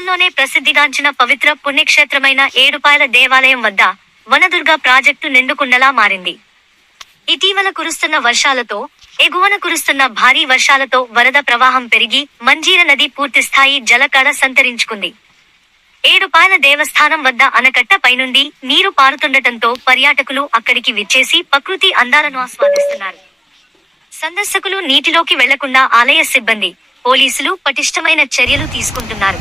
రాష్ట్రంలోనే ప్రసిద్ధిగాంచిన పవిత్ర పుణ్యక్షేత్రమైన ఏడుపాయల దేవాలయం వద్ద వనదుర్గ ప్రాజెక్టు నిండుకుండలా మారింది. ఇటీవల కురుస్తున్న వర్షాలతో, ఎగువన కురుస్తున్న భారీ వర్షాలతో వరద ప్రవాహం పెరిగి మంజీర నది పూర్తిస్థాయి జలకళ సంతరించుకుంది. ఏడుపాయల దేవస్థానం వద్ద ఆనకట్ట పైనుండి నీరు పారుతుండటంతో పర్యాటకులు అక్కడికి విచ్చేసి ప్రకృతి అందాలను ఆస్వాదిస్తున్నారు. సందర్శకులు నీటిలోకి వెళ్లకుండా ఆలయ సిబ్బంది, పోలీసులు పటిష్టమైన చర్యలు తీసుకుంటున్నారు.